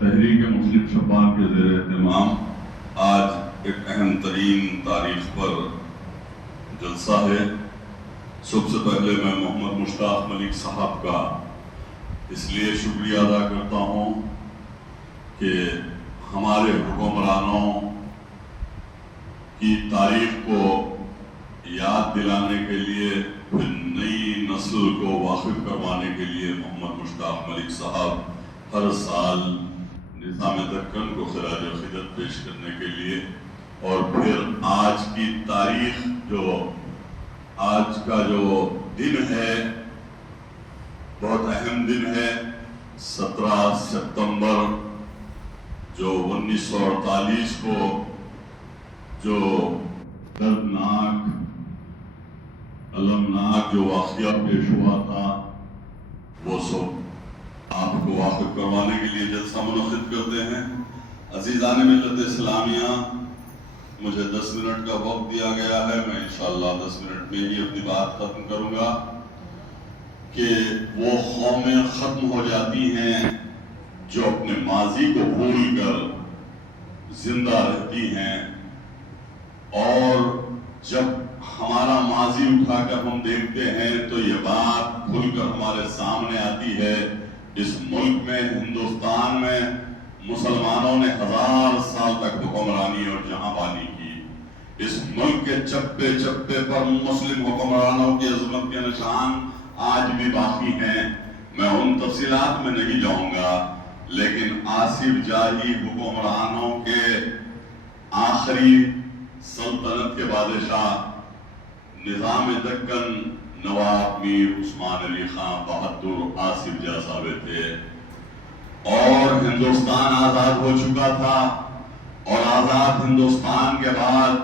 تحریک مسلم شبان کے زیر اہتمام آج ایک اہم ترین تاریخ پر جلسہ ہے۔ سب سے پہلے میں محمد مشتاق ملک صاحب کا اس لیے شکریہ ادا کرتا ہوں کہ ہمارے حکمرانوں کی تاریخ کو یاد دلانے کے لیے، پھر نئی نسل کو واقف کروانے کے لیے محمد مشتاق ملک صاحب ہر سال نظام دکن کو خراج عقیدت پیش کرنے کے لیے، اور پھر آج کی تاریخ آج کا جو دن ہے بہت اہم دن ہے، 17 ستمبر جو 1948 کو جو دردناک المناک جو واقعہ پیش ہوا تھا، وہ سب آپ کو واقف کروانے کے لیے جلسہ منعقد کرتے ہیں۔ عزیزان ملت اسلامیہ، مجھے 10 منٹ کا وقت دیا گیا ہے، میں انشاءاللہ 10 منٹ میں ہی اپنی بات ختم کروں گا کہ وہ قومیں ختم ہو جاتی ہیں جو اپنے ماضی کو بھول کر زندہ رہتی ہیں، اور جب ہمارا ماضی اٹھا کر ہم دیکھتے ہیں تو یہ بات کھل کر ہمارے سامنے آتی ہے۔ اس ملک میں، ہندوستان میں مسلمانوں نے 1000 سال تک حکمرانی اور جہاں بانی کی۔ اس ملک کے چپے چپے پر مسلم حکمرانوں کی عظمت کے نشان آج بھی باقی ہیں۔ میں ان تفصیلات میں نہیں جاؤں گا، لیکن آصف جاہی حکمرانوں کے آخری سلطنت کے بادشاہ نظام دکن نواب میر عثمان علی خان بہادر آصف جاہ ثابت تھے، اور ہندوستان آزاد ہو چکا تھا، اور آزاد ہندوستان کے بعد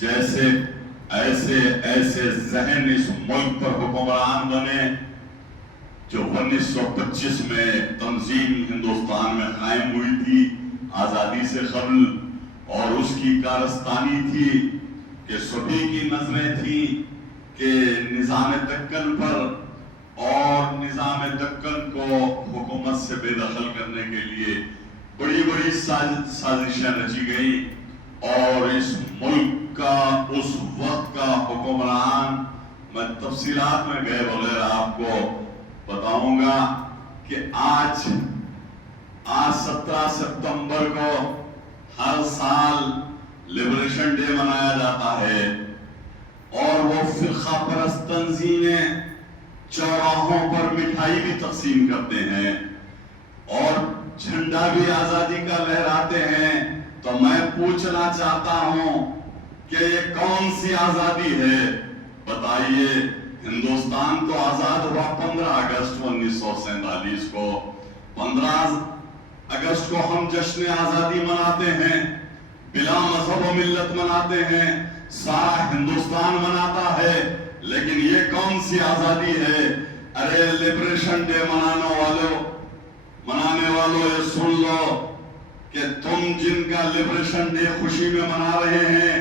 جیسے ایسے ذہن اس ملک پر حکمران بنے جو 1925 میں تنظیم ہندوستان میں قائم ہوئی تھی آزادی سے قبل، اور اس کی کارستانی تھی کہ سبھی کی نظریں تھیں کہ نظام دکن پر، اور نظام دکن کو حکومت سے بے دخل کرنے کے لیے بڑی بڑی سازشیں رچی گئی، اور اس ملک کا اس وقت کا حکمران، میں تفصیلات میں گئے بغیر آپ کو بتاؤں گا کہ آج 17 ستمبر کو ہر سال لبریشن ڈے منایا جاتا ہے، اور وہ فرقہ پرست تنظیمیں چوراہوں پر مٹھائی بھی تقسیم کرتے ہیں اور جھنڈا بھی آزادی کا لہراتے ہیں۔ تو میں پوچھنا چاہتا ہوں کہ یہ کون سی آزادی ہے؟ بتائیے، ہندوستان تو آزاد ہوا 15 اگست 1947 کو۔ 15 اگست کو ہم جشن آزادی مناتے ہیں، بلا مذہب و ملت مناتے ہیں، سارا ہندوستان مناتا ہے، لیکن یہ کون سی آزادی ہے؟ ارے لبریشن ڈے منانے والوں یہ سن لو کہ تم جن کا لبریشن ڈے خوشی میں منا رہے ہیں،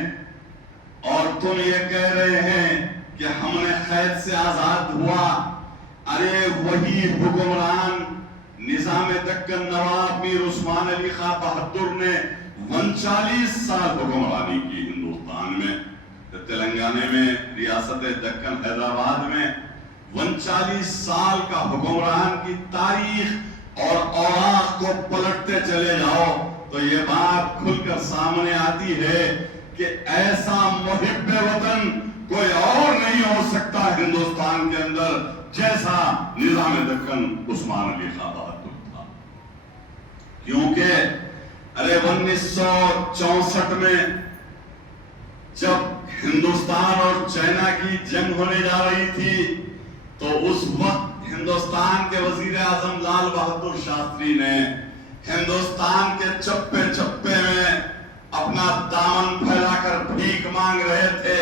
اور تم یہ کہہ رہے ہیں کہ ہم نے قید سے آزاد ہوا، ارے وہی حکمران نظام دکن نواب میر عثمان علی خان بہادر نے 39 سال حکمرانی کی ہندوستان میں، تلنگانے میں، ریاست دکن حیدرآباد میں 39 سال کا حکمران کی تاریخ اور اوراق کو پلٹتے چلے جاؤ تو یہ بات کھل کر سامنے آتی ہے کہ ایسا محب وطن کوئی اور نہیں ہو سکتا ہندوستان کے اندر جیسا نظام دکن عثمان علی خان بہادر تھا۔ کیونکہ ارے 1964 میں جب ہندوستان اور چائنا کی جنگ ہونے جا رہی تھی تو اس وقت ہندوستان کے وزیر اعظم لال بہادر شاستری نے ہندوستان کے چپے چپے میں اپنا دامن پھیلا کر بھیک مانگ رہے تھے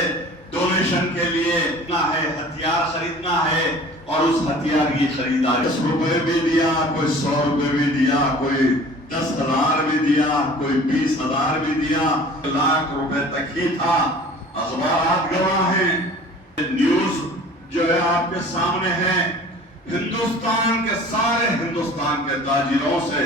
ڈونیشن کے لیے، ہتھیار خریدنا ہے، اور اس ہتھیار کی خریداری 10 روپے بھی دیا، کوئی 100 روپے بھی دیا، کوئی 10,000 بھی دیا، کوئی 20,000 بھی دیا، لاکھ روپے تک ہی تھا۔ اخبارات گواہ ہیں، نیوز جو ہے آپ کے سامنے ہے، ہندوستان کے سارے ہندوستان کے تاجروں سے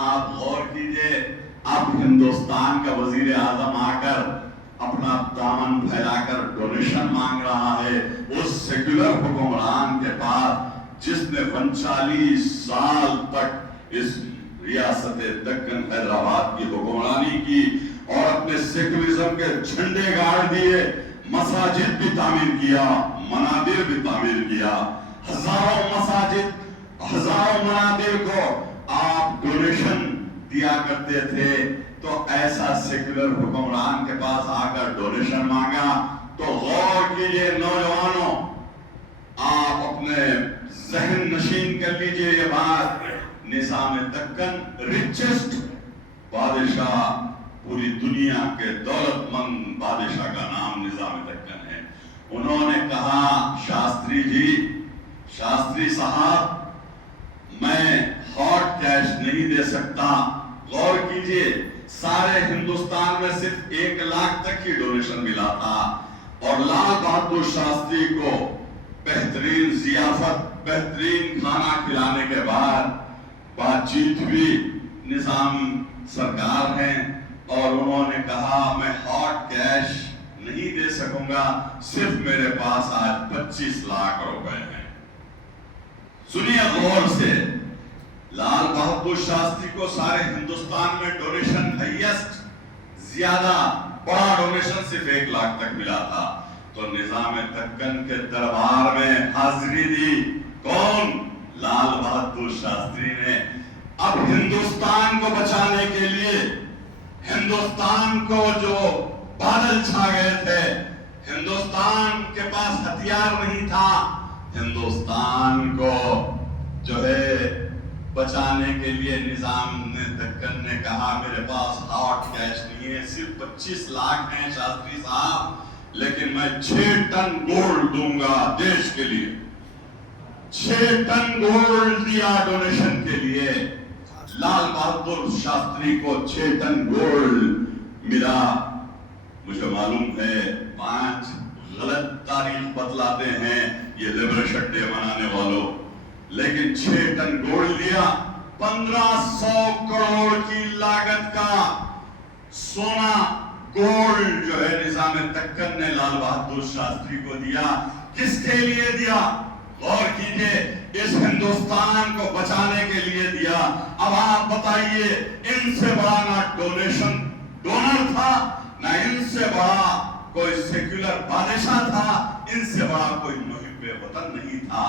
آپ غور کیجئے، اب ہندوستان کا وزیر اعظم آ کر اپنا دامن پھیلا کر ڈونیشن مانگ رہا ہے اس سیکولر حکمران کے پاس جس نے 39 سال تک اس ریاست دکن حیدرآباد کی حکمرانی کی اور اپنے سیکولرزم کے جھنڈے گاڑ دیے، مساجد بھی تعمیر کیا، منادر بھی تعمیر کیا، ہزاروں مساجد، ہزاروں منادر کو آپ ڈونیشن دیا کرتے تھے، تو ایسا سیکولر حکمران کے پاس آ کر ڈونیشن مانگا تو غور کیجئے نوجوانوں، آپ اپنے ذہن نشین کر لیجئے یہ بات، نظام دکن ریچسٹ بادشاہ، پوری دنیا کے دولت مند بادشاہ کا نام نظام دکن ہے۔ انہوں نے کہا شاستری جی، شاستری صاحب، میں ہاٹ کیش نہیں دے سکتا۔ غور کیجئے، سارے ہندوستان میں صرف 1 لاکھ تک کی ڈونیشن ملا تھا، اور لال بہادر شاستری کو بہترین ضیافت، بہترین کھانا کھلانے کے بعد بات چیت ہوئی، نظام سرکار ہیں، اور انہوں نے کہا میں ہاٹ کیش نہیں دے سکوں گا، صرف میرے پاس آج 25 لاکھ روپے ہیں۔ سنیے غور سے، لال بہادر شاستری کو سارے ہندوستان میں ڈونیشن ہائیسٹ، زیادہ بڑا ڈونیشن صرف 1 لاکھ تک ملا تھا، تو نظام دکن کے دربار میں حاضری دی کون؟ لال بہادر شاستری نے۔ اب ہندوستان کو بچانے کے لیے، ہندوستان کو جو بادل چھا گئے تھے، ہندوستان کے پاس ہتھیار نہیں تھا، ہندوستان کو جو ہے بچانے کے لیے نظام دکن نے کہا میرے پاس ہاٹ کیش نہیں ہے، صرف 25 لاکھ ہیں شاستری صاحب، لیکن میں 6 ٹن گولڈ دوں گا دیش کے لیے۔ 6 ٹن گولڈ دیا ڈونیشن کے لیے، لال بہادر شاستری کو 6 ٹن گولڈ ملا۔ مجھے معلوم ہے 5 غلط تاریخ بتلاتے ہیں یہ لبریشن ڈے منانے والوں، لیکن 6 ٹن گولڈ لیا، 1500 کروڑ کی لاگت کا سونا گولڈ جو ہے نظام دکن نے لال بہادر شاستری کو دیا۔ کس کے لیے دیا؟ غور کیجئے، اس ہندوستان کو بچانے کے لیے دیا۔ اب آپ بتائیے، ان سے بڑا نہ ڈونیشن ڈونر تھا، نہ ان سے بڑا کوئی سیکولر بادشاہ تھا، ان سے بڑا کوئی محب وطن نہیں تھا۔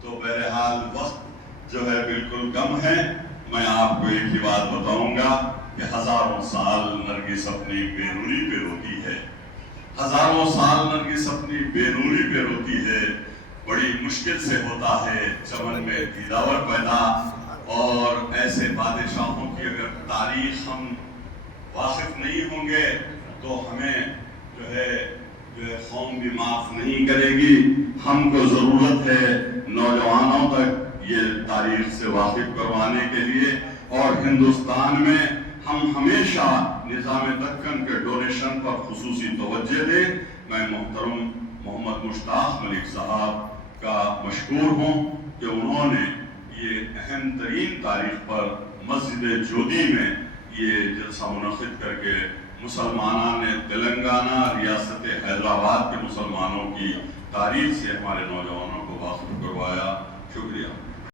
تو بہرحال وقت جو ہے بالکل کم ہے، میں آپ کو ایک ہی بات بتاؤں گا کہ ہزاروں سال نرگس اپنی بے نوری پہ روتی ہے، ہزاروں سال نرگس اپنی بے نوری پہ روتی ہے، بڑی مشکل سے ہوتا ہے چمن میں دیداور پیدا، اور ایسے بادشاہوں کی اگر تاریخ ہم واقف نہیں ہوں گے تو ہمیں جو ہے قوم بھی معاف نہیں کرے گی۔ ہم کو ضرورت ہے نوجوانوں تک یہ تاریخ سے واقف کروانے کے لیے، اور ہندوستان میں ہم ہمیشہ نظام دکن کے ڈونیشن پر خصوصی توجہ دیں۔ میں محترم محمد مشتاق ملک صاحب کا مشکور ہوں کہ انہوں نے یہ اہم ترین تاریخ پر مسجد جودی میں یہ جلسہ منعقد کر کے مسلمانوں نے تلنگانہ ریاست حیدرآباد کے مسلمانوں کی تاریخ سے ہمارے نوجوانوں کو واقف کروایا۔ شکریہ۔